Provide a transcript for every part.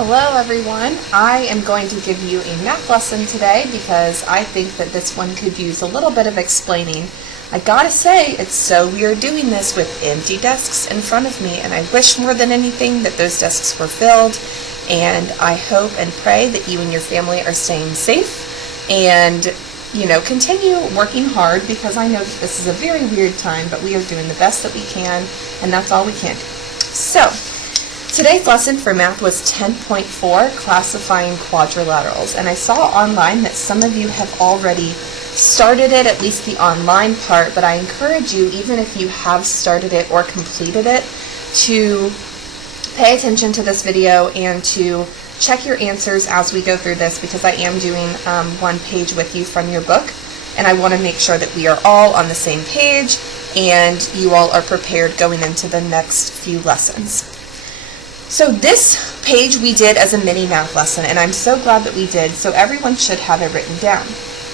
Hello everyone. I am going to give you a math lesson today because I think that this one could use a little bit of explaining. I gotta say, it's so weird doing this with empty desks in front of me, and I wish more than anything that those desks were filled, and I hope and pray that you and your family are staying safe and continue working hard, because I know that this is a very weird time, but we are doing the best that we can, and that's all we can do. So, today's lesson for math was 10.4, classifying quadrilaterals, and I saw online that some of you have already started it, at least the online part, but I encourage you, even if you have started it or completed it, to pay attention to this video and to check your answers as we go through this, because I am doing one page with you from your book, and I want to make sure that we are all on the same page and you all are prepared going into the next few lessons. So this page we did as a mini math lesson, and I'm so glad that we did, so everyone should have it written down.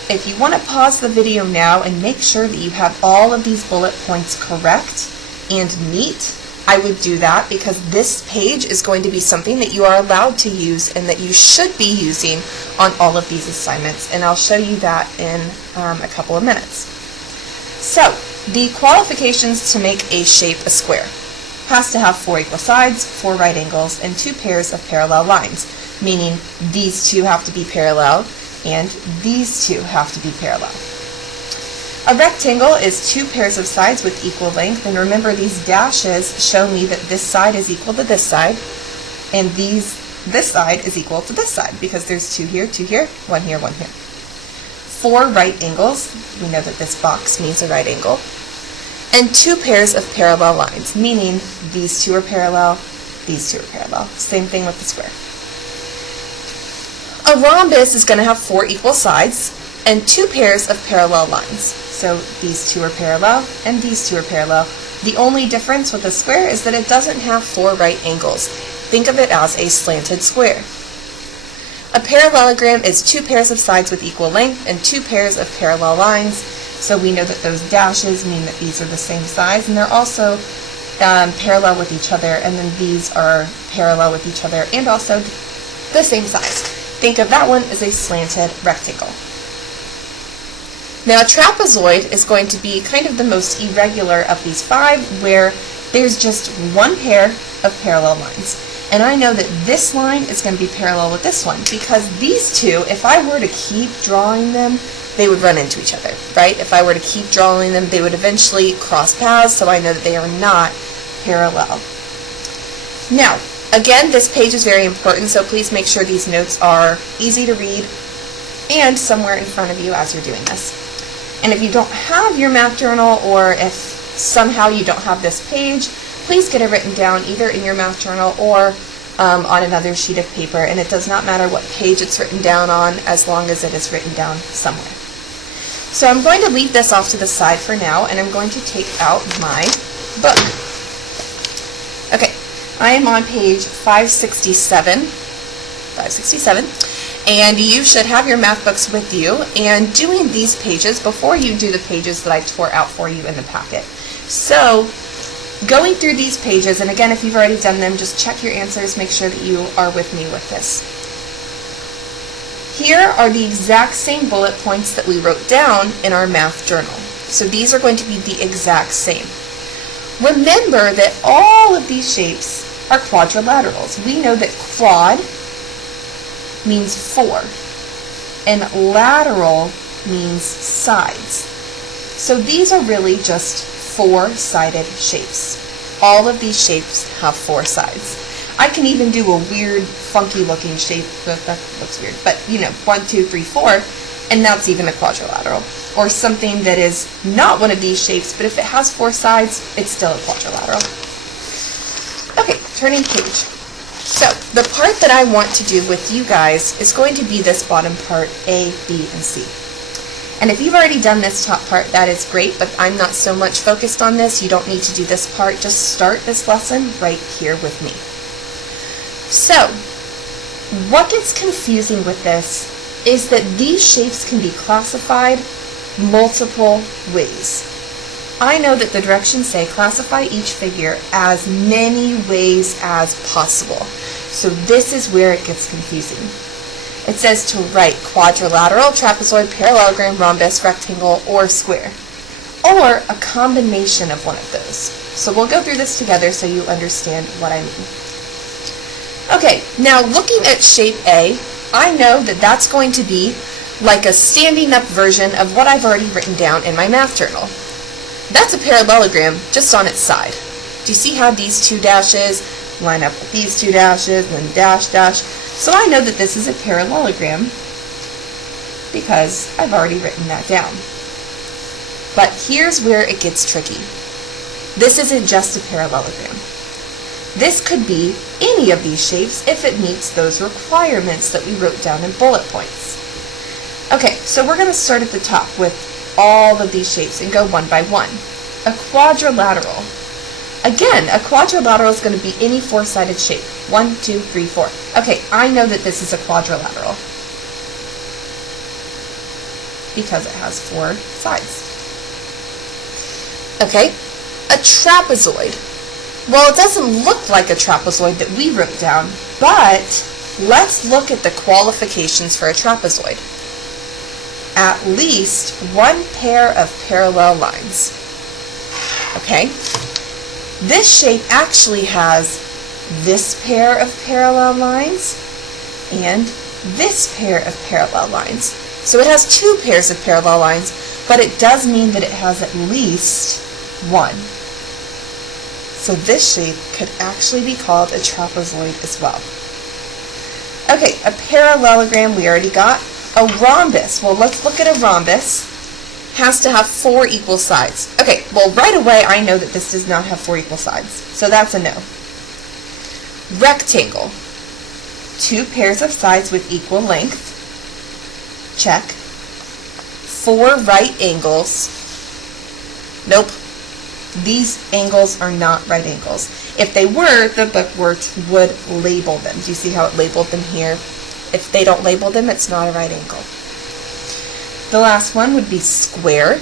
If you want to pause the video now and make sure that you have all of these bullet points correct and neat, I would do that, because this page is going to be something that you are allowed to use and that you should be using on all of these assignments, and I'll show you that in a couple of minutes. So, the qualifications to make a shape a square: has to have 4 equal sides, 4 right angles, and 2 pairs of parallel lines, meaning these two have to be parallel and these two have to be parallel. A rectangle is 2 pairs of sides with equal length, and remember, these dashes show me that this side is equal to this side, and this side is equal to this side, because there's 2 here, 1 here, 1 here. 4 right angles, we know that this box means a right angle, and 2 pairs of parallel lines, meaning these two are parallel, these two are parallel. Same thing with the square. A rhombus is going to have 4 equal sides and 2 pairs of parallel lines. So these two are parallel and these two are parallel. The only difference with a square is that it doesn't have 4 right angles. Think of it as a slanted square. A parallelogram is 2 pairs of sides with equal length and 2 pairs of parallel lines. So we know that those dashes mean that these are the same size, and they're also parallel with each other, and then these are parallel with each other and also the same size. Think of that one as a slanted rectangle. Now, a trapezoid is going to be kind of the most irregular of these 5, where there's just 1 pair of parallel lines. And I know that this line is going to be parallel with this one, because these two, if I were to keep drawing them, they would run into each other, right? If I were to keep drawing them, they would eventually cross paths, so I know that they are not parallel. Now, again, this page is very important, so please make sure these notes are easy to read and somewhere in front of you as you're doing this. And if you don't have your math journal, or if somehow you don't have this page, please get it written down either in your math journal or on another sheet of paper, and it does not matter what page it's written down on as long as it is written down somewhere. So I'm going to leave this off to the side for now, and I'm going to take out my book. Okay, I am on page 567, and you should have your math books with you, and doing these pages before you do the pages that I tore out for you in the packet. So, going through these pages, and again, if you've already done them, just check your answers, make sure that you are with me with this. Here are the exact same bullet points that we wrote down in our math journal. So these are going to be the exact same. Remember that all of these shapes are quadrilaterals. We know that quad means 4, and lateral means sides. So these are really just 4-sided shapes. All of these shapes have 4 sides. I can even do a weird, funky looking shape, that looks weird, but 1, 2, 3, 4, and that's even a quadrilateral. Or something that is not one of these shapes, but if it has 4 sides, it's still a quadrilateral. Okay, turning page. So, the part that I want to do with you guys is going to be this bottom part, A, B, and C. And if you've already done this top part, that is great, but I'm not so much focused on this. You don't need to do this part. Just start this lesson right here with me. So, what gets confusing with this is that these shapes can be classified multiple ways. I know that the directions say classify each figure as many ways as possible. So this is where it gets confusing. It says to write quadrilateral, trapezoid, parallelogram, rhombus, rectangle, or square, or a combination of one of those. So we'll go through this together so you understand what I mean. Okay, now looking at shape A, I know that that's going to be like a standing up version of what I've already written down in my math journal. That's a parallelogram just on its side. Do you see how these two dashes line up with these two dashes, and then dash, dash? So I know that this is a parallelogram because I've already written that down. But here's where it gets tricky. This isn't just a parallelogram. This could be any of these shapes if it meets those requirements that we wrote down in bullet points. Okay, so we're going to start at the top with all of these shapes and go one by one. A quadrilateral. Again, a quadrilateral is going to be any four-sided shape. 1, 2, 3, 4. Okay, I know that this is a quadrilateral because it has four sides. Okay, a trapezoid. Well, it doesn't look like a trapezoid that we wrote down, but let's look at the qualifications for a trapezoid. At least one pair of parallel lines. Okay? This shape actually has this pair of parallel lines and this pair of parallel lines. So it has two pairs of parallel lines, but it does mean that it has at least one. So this shape could actually be called a trapezoid as well. Okay, a parallelogram we already got. A rhombus. Well, let's look at a rhombus. Has to have four equal sides. Okay, well, right away I know that this does not have four equal sides. So that's a no. Rectangle. Two pairs of sides with equal length. Check. Four right angles. Nope. These angles are not right angles. If they were, the book would label them. Do you see how it labeled them here? If they don't label them, it's not a right angle. The last one would be square.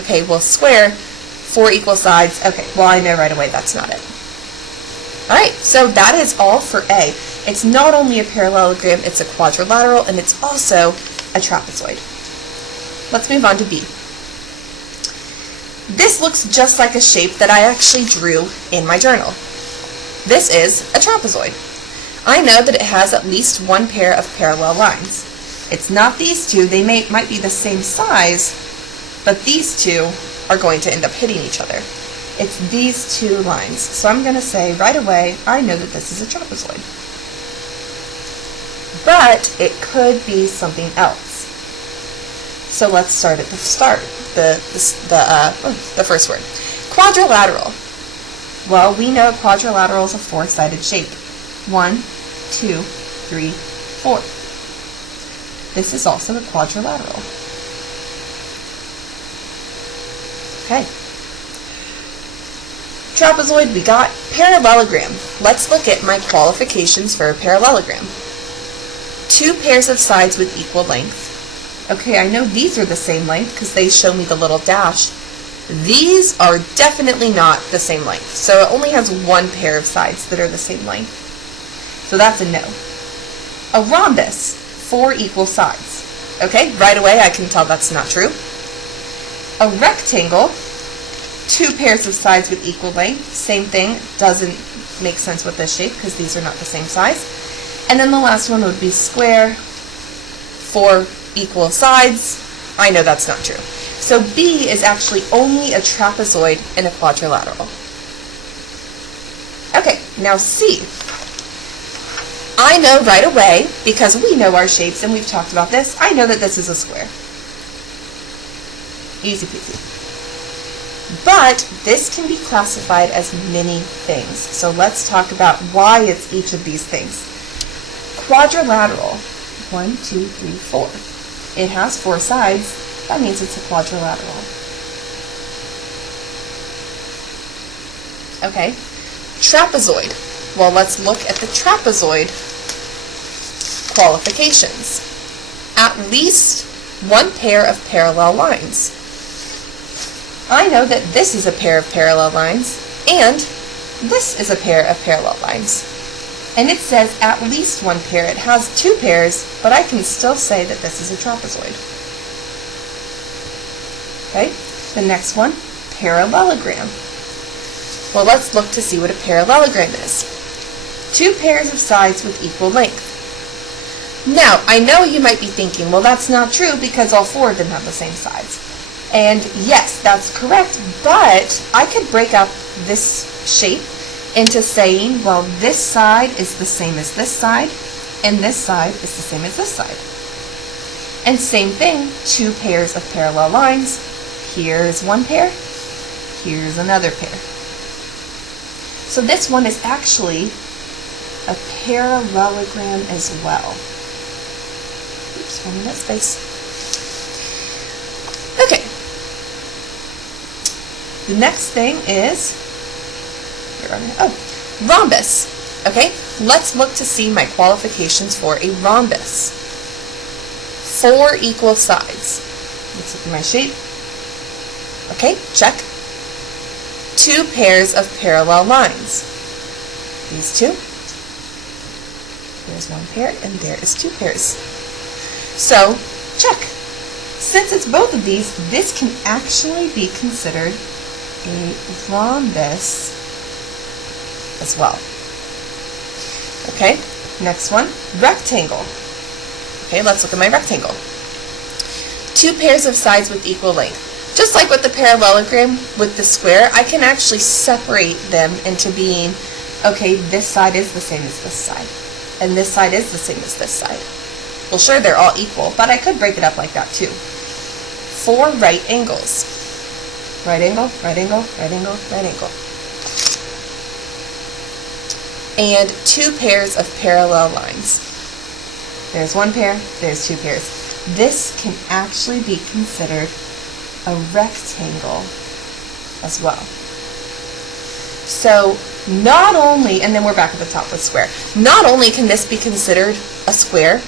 Okay, well, square, four equal sides. Okay, well, I know right away that's not it. All right, so that is all for A. It's not only a parallelogram, it's a quadrilateral, and it's also a trapezoid. Let's move on to B. This looks just like a shape that I actually drew in my journal. This is a trapezoid. I know that it has at least one pair of parallel lines. It's not these two. They might be the same size, but these two are going to end up hitting each other. It's these two lines. So I'm going to say right away, I know that this is a trapezoid. But it could be something else. So let's start at the start. The first word. Quadrilateral. Well, we know quadrilateral is a four-sided shape. 1, 2, 3, 4. This is also a quadrilateral. Okay. Trapezoid we got. Parallelogram. Let's look at my qualifications for a parallelogram. Two pairs of sides with equal length. Okay, I know these are the same length because they show me the little dash. These are definitely not the same length. So it only has one pair of sides that are the same length. So that's a no. A rhombus, four equal sides. Okay, right away I can tell that's not true. A rectangle, two pairs of sides with equal length. Same thing, doesn't make sense with this shape because these are not the same size. And then the last one would be square, four equal sides. I know that's not true. So B is actually only a trapezoid and a quadrilateral. Okay, now C. I know right away, because we know our shapes and we've talked about this, I know that this is a square. Easy peasy. But this can be classified as many things. So let's talk about why it's each of these things. Quadrilateral. 1, 2, 3, 4. It has four sides. That means it's a quadrilateral. Okay. Trapezoid. Well, let's look at the trapezoid qualifications. At least one pair of parallel lines. I know that this is a pair of parallel lines, and this is a pair of parallel lines. And it says at least one pair. It has two pairs, but I can still say that this is a trapezoid. Okay, the next one, parallelogram. Well, let's look to see what a parallelogram is. Two pairs of sides with equal length. Now, I know you might be thinking, well, that's not true because all four of them have the same sides. And yes, that's correct, but I could break up this shape into saying, well, this side is the same as this side, and this side is the same as this side. And same thing, two pairs of parallel lines. Here's one pair, here's another pair. So this one is actually a parallelogram as well. Oops, one minute space. Okay. The next thing is, rhombus. Okay, let's look to see my qualifications for a rhombus. Four equal sides. Let's look at my shape. Okay, check. Two pairs of parallel lines. These two. There's one pair, and there is two pairs. So, check. Since it's both of these, this can actually be considered a rhombus as well. Okay, next one, rectangle. Okay, let's look at my rectangle. Two pairs of sides with equal length. Just like with the parallelogram with the square, I can actually separate them into being, okay, this side is the same as this side, and this side is the same as this side. Well, sure, they're all equal, but I could break it up like that too. Four right angles. Right angle, right angle, right angle, right angle. And two pairs of parallel lines. There's one pair, there's two pairs. This can actually be considered a rectangle as well. So not only, and then we're back at the top with square, not only can this be considered a square,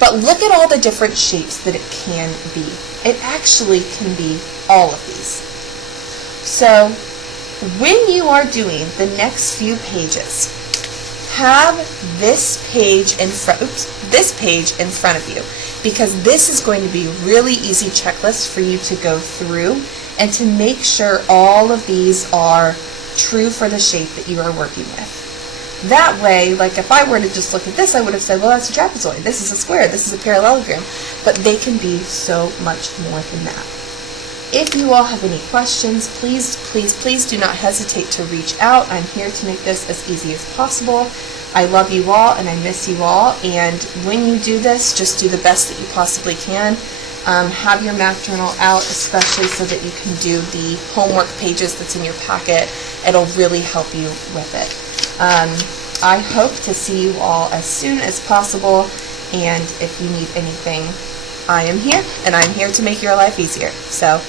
but look at all the different shapes that it can be. It actually can be all of these. So when you are doing the next few pages, have this page in front of you, because this is going to be a really easy checklist for you to go through and to make sure all of these are true for the shape that you are working with. That way, like if I were to just look at this, I would have said, well, that's a trapezoid, this is a square, this is a parallelogram, but they can be so much more than that. If you all have any questions, please, please, please do not hesitate to reach out. I'm here to make this as easy as possible. I love you all and I miss you all, and when you do this, just do the best that you possibly can. Have your math journal out, especially so that you can do the homework pages that's in your packet. It'll really help you with it. I hope to see you all as soon as possible, and if you need anything, I am here, and I'm here to make your life easier. So